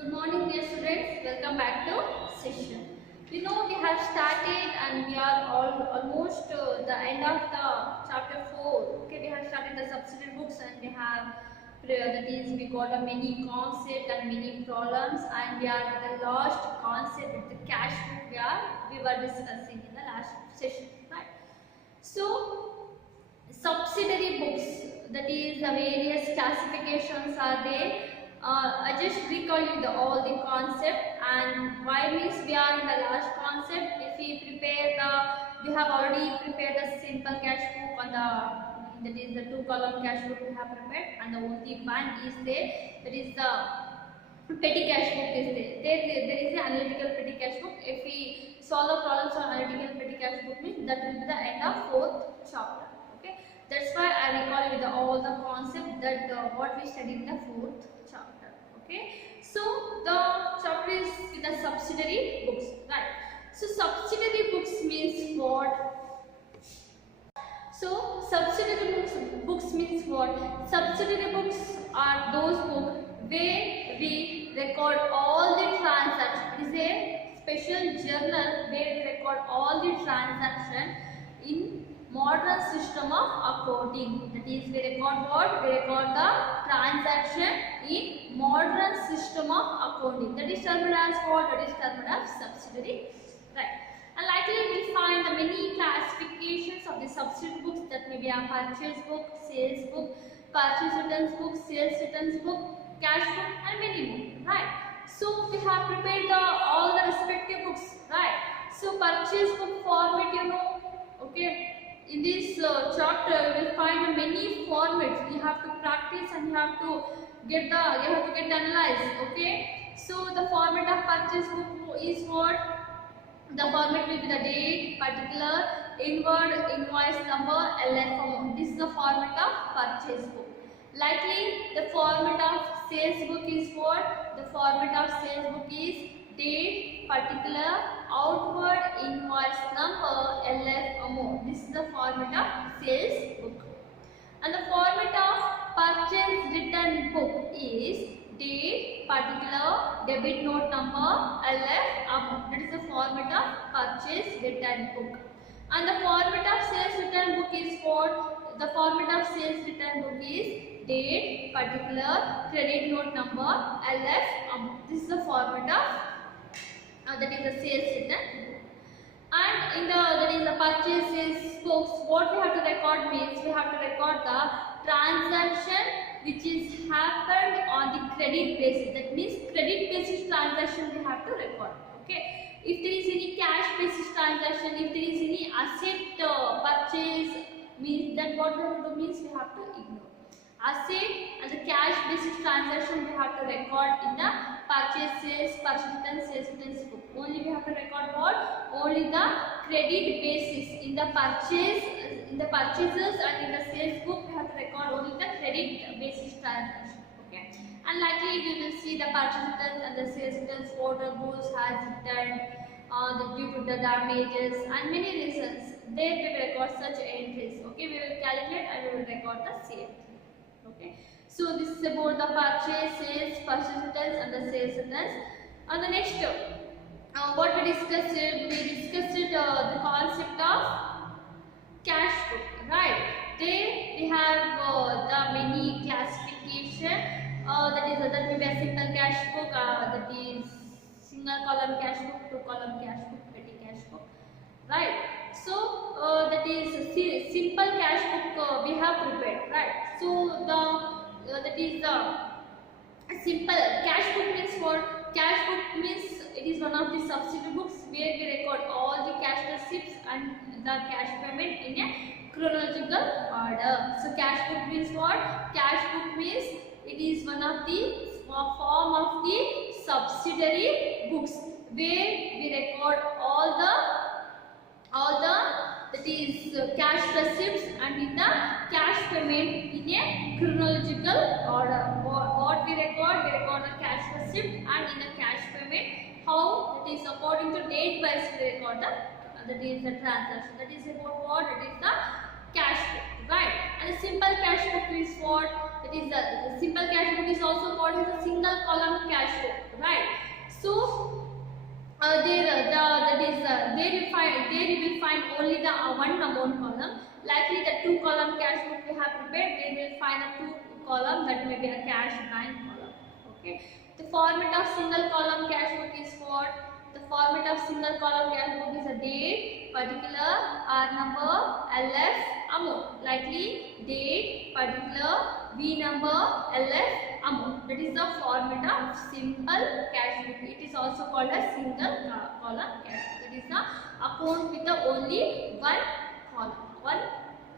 Good morning, dear students. Welcome back to session. We have started and we are almost the end of the chapter 4. Okay, we have started the subsidiary books and we have that is we got a many concept and many problems, and we are at the last concept with the cash book we were discussing in the last session, right? So subsidiary books, that is the various classifications are there. I just recall you all the concept, and why means we are in the last concept. If we have already prepared a simple cash book on that is the 2-column cash book we have prepared, and the only one is there, that is the petty cash book is there. There is an analytical petty cash book. If we solve the problems on analytical petty cash book means that will be the end of 4th chapter. Okay, that's why I recall you all the concept that what we studied in the 4th chapter. Okay, so the chapter is with the subsidiary books, right? So subsidiary books means what? So subsidiary books means what? Subsidiary books are those books where we record all the transactions. It is a special journal where we record all the transactions in modern system of accounting. That is, we record what? We record the transaction in modern system of accounting. That is termed as what? That is termed as subsidiary, right? And likely we will find the many classifications of the subsidiary books, that may be a purchase book, sales book, purchase returns book, sales returns book, cash book, and many more, right? So we have prepared all the respective books, right? So purchase book format, okay. In this chapter, you will find many formats. You have to practice and you have to get analyzed. Okay. So the format of purchase book is what? The format will be the date, particular, inward, invoice number, LF amount. This is the format of purchase book. Likely, the format of sales book is what? The format of sales book is date, particular, outward, invoice number, LF amount. This is the format of sales book. And the format of purchase return book is date, particular, debit note number, LF amount. That is the format of purchase return book. And the format of sales return book is what? The format of sales return book is date, particular, credit note number, LF amount. This is the format of that is the sales return book. And in that is the purchases books, what we have to record means we have to record the transaction which is happened on the credit basis. That means credit basis transaction we have to record. Okay. If there is any cash basis transaction, if there is any asset purchase, means that what we have to do means we have to ignore. Asset and the cash basis transaction we have to record in the purchases, sales returns book. Only we have to record what? Only the credit basis. In the purchases and in the sales book we have to record only the credit basis transaction. Okay. And likely we will see the purchase returns and the sales returns, what the goods has returned due to the damages and many reasons. There we will record such entries. Okay, we will calculate and we will record the same. Okay, so this is about the purchase, sales, purchase returns and the sales returns. And the next, what we discussed the concept of cash book, right? There we have the many classification. That may be a simple cash book, that is single column cash book, 2-column cash book, petty cash book, right? So that is simple cash book we have prepared, right? So that is the simple cash book means what? Cash book means it is one of the subsidiary books where we record all the cash receipts and the cash payment in a chronological order. So cash book means what? Cash book means it is one of the form of the subsidiary books where we record all the that is cash receipts and in the cash payment in a chronological order. What we record the cash receipt and in the cash payment, how it is according to date wise we record that is the transaction. That is about what? That is the cash book, right? And the simple cash book is what? That is the simple cash book is also called as a single column cash book, right? So there you will find only the one amount column. Likely the 2-column cash book we have prepared, they will find a 2-column, that may be a cash bank column. Okay. The format of single column cash book is what? The format of single column cash book is a date, particular, R number, LF, amount. Likely date, particular, V number, LF, amount. That is the format of simple cash book. It is also called as single column cash book. That is the account with the only one column.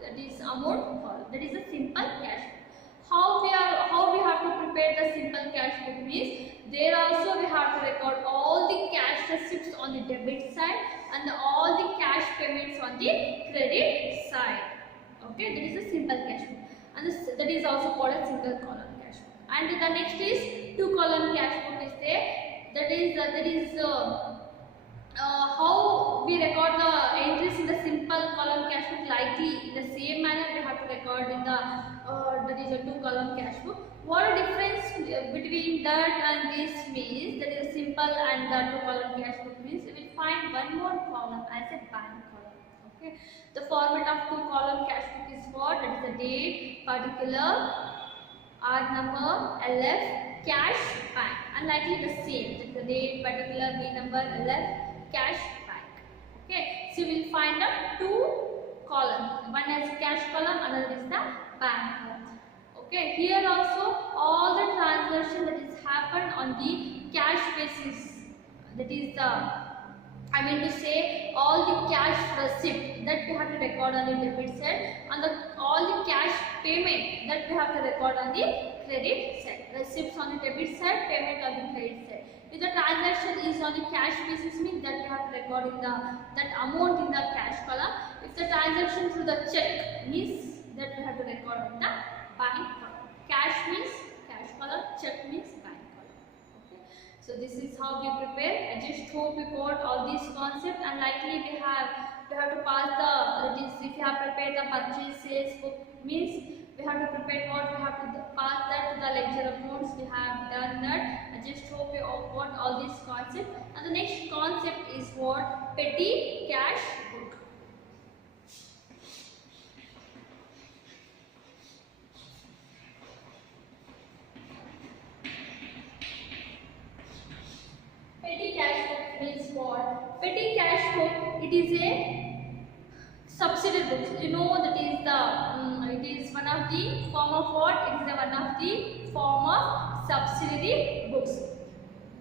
That is amount column. That is a simple cash book. How we have to prepare the simple cash book means there also we have to record all the cash receipts on the debit side and all the cash payments on the credit side. Okay, that is a simple cash book, and that is also called a single column cash book. And the next is 2-column cash book is there. That is how we record the entries in the simple column cash book. Likely in the same manner we have to record in the that is a 2-column cash book. What a difference between that and this means, that is a simple and the 2-column cash book means we will find one more column as a bank column. Okay. The format of 2-column cash book is what? That is the date, particular, R number, LF, cash, bank. And likely the same. That is the date, particular, V number, LF, cash, bank. Okay. So we will find a 2 column. One is cash column, another is the bank column. Okay. Here also all the transaction that is happened on the cash basis. That is the, I mean to say, all the cash receipt that we have to record on the debit side, and all the cash payment that we have to record on the credit side. Receipts on the debit side, payment on the credit side. If the transaction is on the cash basis means that we have to record in that amount in the cash column. If the transaction through the check means that we have to record in the bank column. Cash means cash column, check means bank column. Okay. So this is how we prepare. I just hope you got all these concepts, and likely we have to pass the, if you have prepared the purchase sales book means we have to prepare what? We have to pass that to the ledger accounts. We have done that. I just hope you all got all these concepts. And the next concept is what? Petty cash book. Petty cash book means what? Petty cash book, it is a subsidiary book. You know that is the it is one of the form of what? It is one of the form of subsidiary books,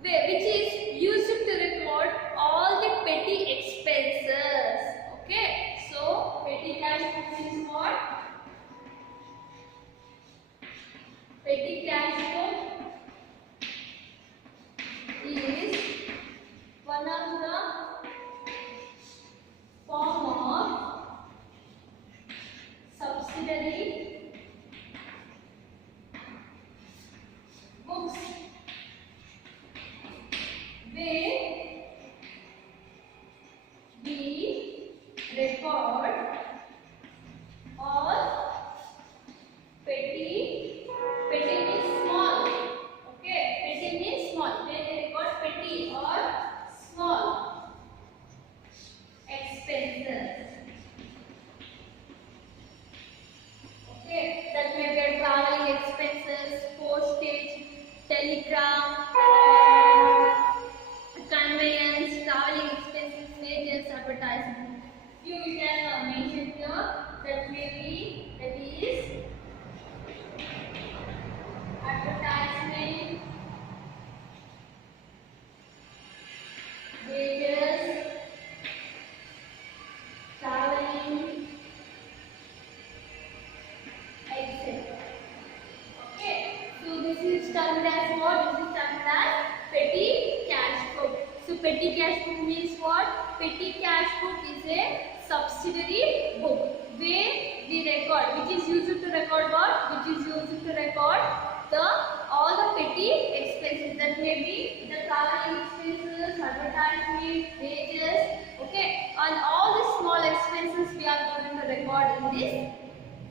which is used to record all the petty expenses. Okay, so petty cash book is what? Petty cash book is one of the form of subsidiary books where we record all petty means small. Okay, petty means small. Where we record petty or small expenses. Okay, that may be traveling expenses, postage, telegram, conveyance, traveling expenses, wages, advertisement. You can mention here that is advertisement, wages, traveling, etc. Okay, so this is termed as what? This is termed as petty cash book. So petty cash book means what? Petty cash book is a subsidiary book where we record, which is used to record what? Which is used to record all the petty expenses, that may be the traveling expenses, advertisement, wages, okay, and all the small expenses we are going to record in this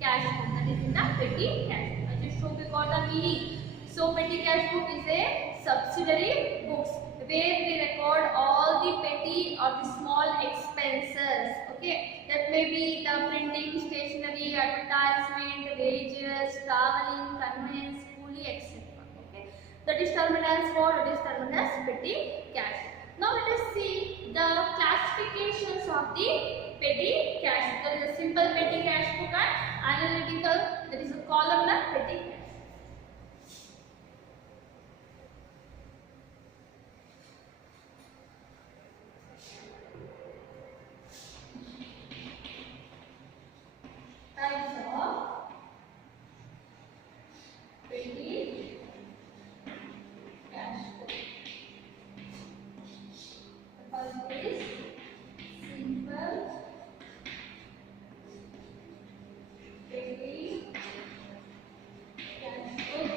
cash book, that is in the petty cash book. I just hope you got the meaning. So petty cash book is a subsidiary books, where we record all the petty or the small expenses. Okay, that may be the printing, stationery, advertisement, wages, traveling, conveyance, coolie, etc. Okay, that is termed as what? It is termed as petty cash. Now let us see the classifications of the petty cash. There is a simple petty cash book and analytical. There is a columnar petty cash. Types of petty cash book. The first is simple petty cash book.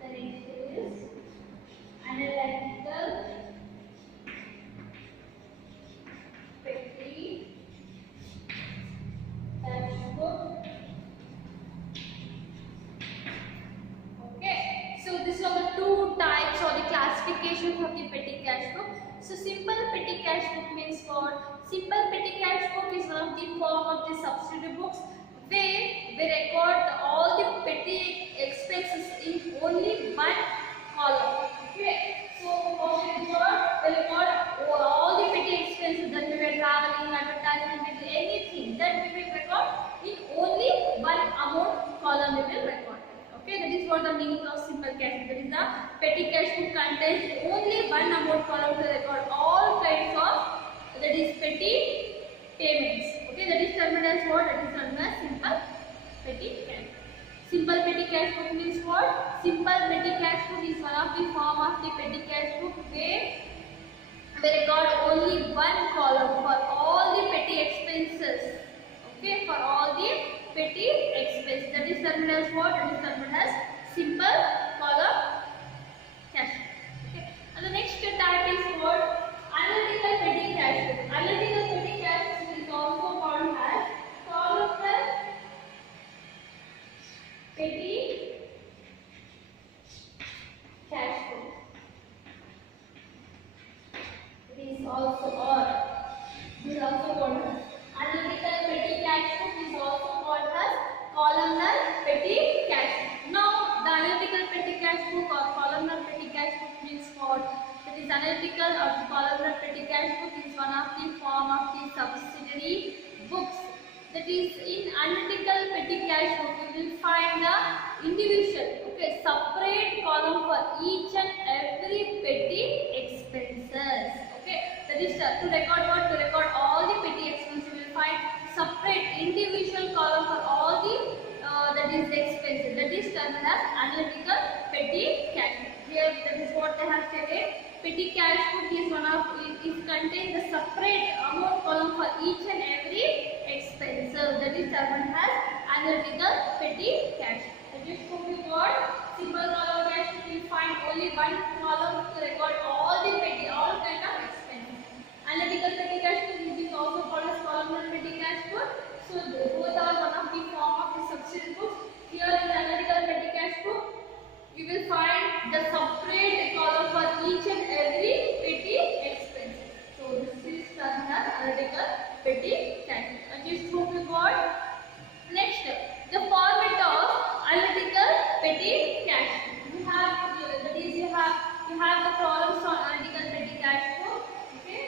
The next is analytical petty cash book. Okay, so these are the two types or the classifications of the petty cash book. So simple petty cash book means what? Simple petty cash book is one of the form of the subsidiary books where we record all the petty expenses in only one column. Okay, so what we record all the petty expenses that we were traveling, advertisement, anything that we will record in only one amount column we will record. Okay, that is what the meaning of simple cash. That is the petty cash book contains only one amount column to record all kinds of, that is petty payments. Okay, that is termed as what? That is termed as simple petty cash. Simple petty cash book means what? Simple petty cash book is one of the form of the petty cash book where we record only one column for all the petty expenses. Okay, for all the petty expense. That is termed as what? That is termed as simple column cash. Okay. And the next type is what? Analytical petty cash book. Analytical petty cash book is also called as columnar petty cash book. It is also called as analytical petty cash book is also called as columnar petty cash book. Now the analytical petty cash book or columnar petty cash book means what? That is analytical or columnar petty cash book is one of the form of the subsidiary books. That is, in analytical petty cash book you will find the individual, okay, separate column for each and every petty expenses. Okay, that is to record what? To record all the petty expenses you will find separate individual column for all the that is the expenses. That is termed as analytical petty cash book. Here that is what they have stated. Petty cash book is one of it contains the separate amount column for each and every expense. So that is termed as analytical petty cash. That is what we got. Simple column cash book you will find only one column to record all the petty, all kind of expenses. Analytical petty cash book is also called as columnar petty cash book. So both are one of the form of the subsidiary books. Here in analytical petty cash book you will find the separate column for each and every petty expense. So this is termed as analytical petty cash book. And this hope you got. Next, the format of analytical petty cash book. You have that is you have the columns on analytical petty cash book. Okay.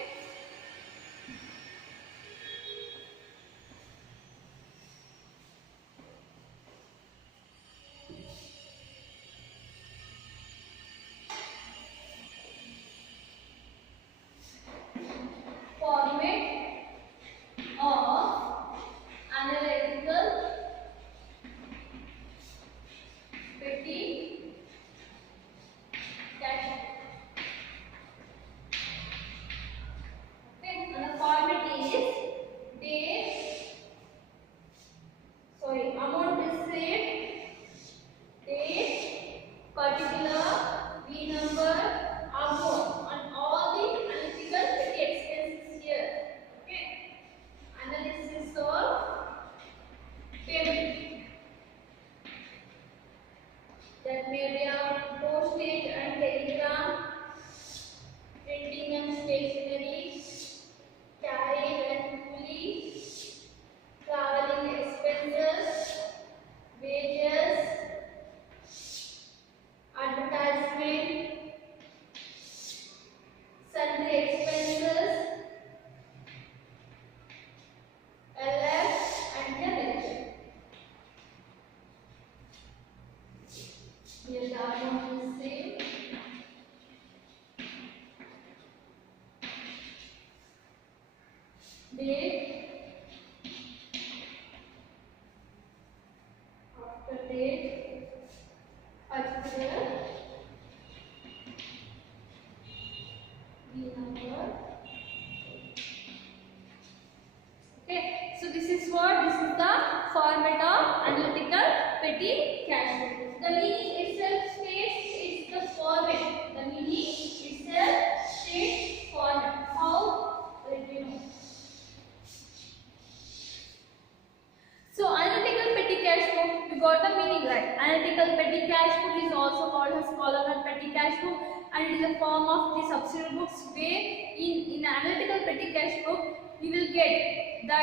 columns, column and petty cash book, and it is a form of the subsidiary books where in analytical petty cash book we will get the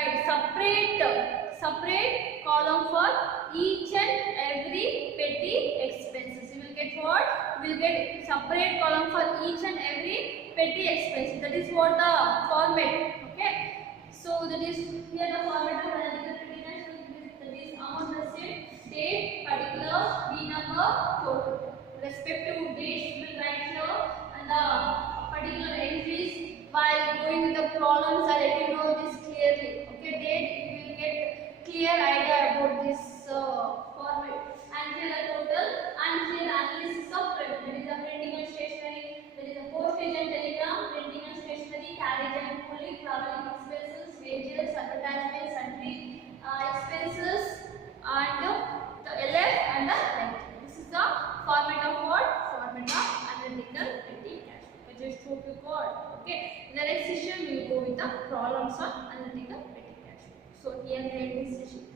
separate column for each and every petty expenses. You will get what? We will get separate column for each and every petty expense. That is what the format. Okay. So that is here the format of analytical petty cash book. That is amount received, date, particular, B number, total. Respective dates we will write here and the particular entries. While going with the problems, I let you know this clearly. Okay, date you will get clear idea about this format. And here the total, and here analysis of revenue. There is a printing and stationery, there is a postage and telegram, printing and stationery, carriage and pulling, traveling expenses, wages, advertisements, sundry expenses, and the LF and the rent. This is the format of what? Format of analytical petty cash book. I just hope you got. Okay. In the next session, we will go with the problems of analytical petty cash book. So here we end this session.